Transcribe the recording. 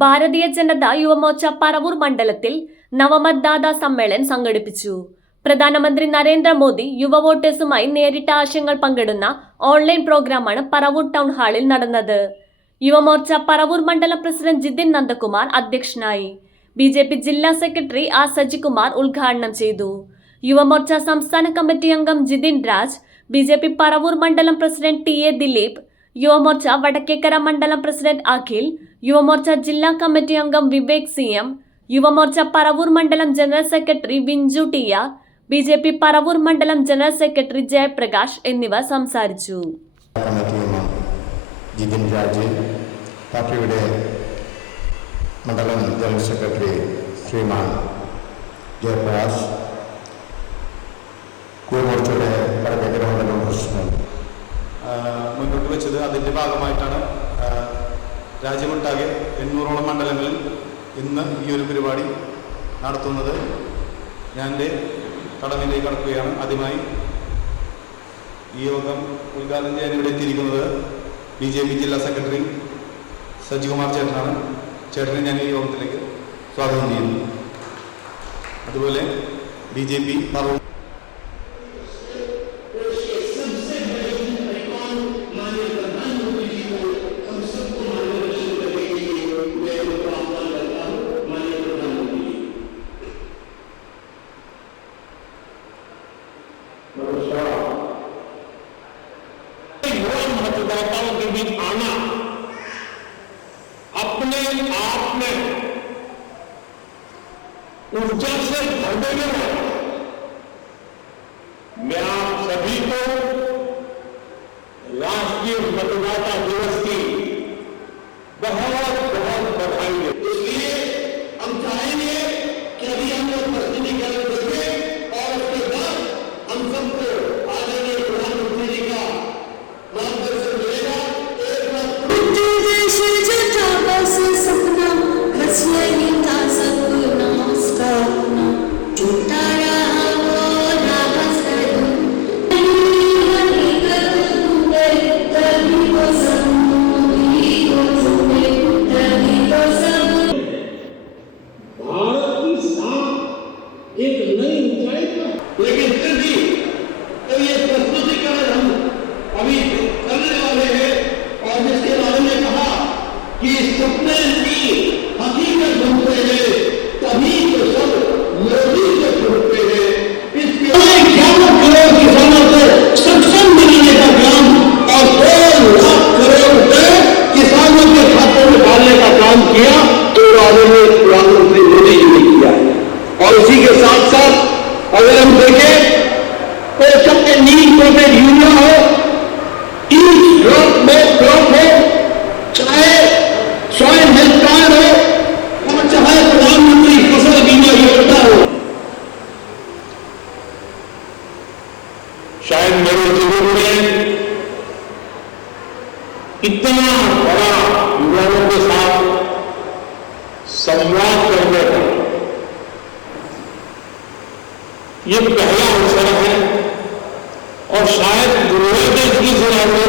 ഭാരതീയ ജനതാ യുവമോർച്ച പറവൂർ മണ്ഡലത്തിൽ നവമതദാതാ സമ്മേളനം സംഘടിപ്പിച്ചു. പ്രധാനമന്ത്രി നരേന്ദ്രമോദി യുവ വോട്ടേഴ്സുമായി നേരിട്ട് ആശയങ്ങൾ പങ്കിടുന്ന ഓൺലൈൻ പ്രോഗ്രാമാണ് പറവൂർ ടൗൺ ഹാളിൽ നടന്നത്. യുവമോർച്ച പറവൂർ മണ്ഡലം പ്രസിഡന്റ് ജിതിൻ നന്ദകുമാർ അധ്യക്ഷനായി. BJP ജില്ലാ സെക്രട്ടറി ആർ സജികുമാർ ഉദ്ഘാടനം ചെയ്തു. യുവമോർച്ച സംസ്ഥാന കമ്മിറ്റി അംഗം ജിതിൻ രാജ്, BJP പറവൂർ മണ്ഡലം പ്രസിഡന്റ് TA ദിലീപ്, യുവമോർച്ച വടക്കേക്കര മണ്ഡലം പ്രസിഡന്റ് അഖിൽ, യുവമോർച്ച ജില്ലാ കമ്മിറ്റി അംഗം വിവേക് CM, യുവമോർച്ച പറവൂർ മണ്ഡലം general secretary Vinchu TR, BJP Paravur മണ്ഡലം ജനറൽ സെക്രട്ടറി ജയപ്രകാശ് എന്നിവർ സംസാരിച്ചു. ജിതിൻ രാജ്, പാർട്ടിയുടെ മണ്ഡലം ജനറൽ സെക്രട്ടറി ശ്രീമാൻ ജയപ്രകാശ്, യുവമോർച്ചയുടെ വടക്കേക്കര മണ്ഡലം പ്രസിഡന്റ് മുന്നോട്ട് വെച്ചത്. അതിൻ്റെ ഭാഗമായിട്ടാണ് രാജ്യമൊട്ടാകെ 800ഓളം മണ്ഡലങ്ങളിൽ ഇന്ന് ഈ ഒരു പരിപാടി നടത്തുന്നത്. ഞാൻ എൻ്റെ കടമിലേക്ക് കടക്കുകയാണ്. ആദ്യമായി ഈ യോഗം ഉദ്ഘാടനം ചെയ്യാൻ ഇവിടെ എത്തിയിരിക്കുന്നത് BJP ജില്ലാ സെക്രട്ടറി സജികുമാർ ചേട്ടനാണ്. ചേട്ടനെ ഞാൻ ഈ യോഗത്തിലേക്ക് സ്വാഗതം ചെയ്യുന്നു. അതുപോലെ BJP പറവൂർ मतदाताओं के बीच आना अपने आप में ऊर्जा से भर देने वाला। मैं आप सभी को राष्ट्रीय मतदाता दिवस की बहुत बहुत बधाई देता हूं। इसलिए हम चाहेंगे कि अभी हम लोग प्रस्तुतिकरण देंगे और उसके बाद हम सबको आदरणीय प्रधानमंत्री जी का मार्गदर्शन मिलेगा। एक नई ऊंचाई पर, लेकिन फिर भी ये प्रस्तुतिकरण हम अभी करने वाले हैं और जिसके बारे में कहा कि सपने की हकीकत बनते हैं तभी तो सब मोदी से छूटते हैं। इसके 11 करोड़ किसानों को सक्षम बनाने का काम और 2 लाख करोड़ रुपए किसानों के खातों में डालने का काम किया तो आदरणीय प्रधानमंत्री मोदी जी ने किया है। और इसी के साथ साथ अगर हम देखें तो सबके नीड प्रोटेक्ट यूरिया हो, ईच ड्रॉप में क्रॉप हो, चाहे सॉइल हेल्थ कार्ड हो और चाहे प्रधानमंत्री फसल बीमा योजना हो। शायद मेरे जीवन में इतना बड़ा युवाओं के साथ संवाद करने का ये पहला अवसर है और शायद दुनिया में इसकी जरूरत है।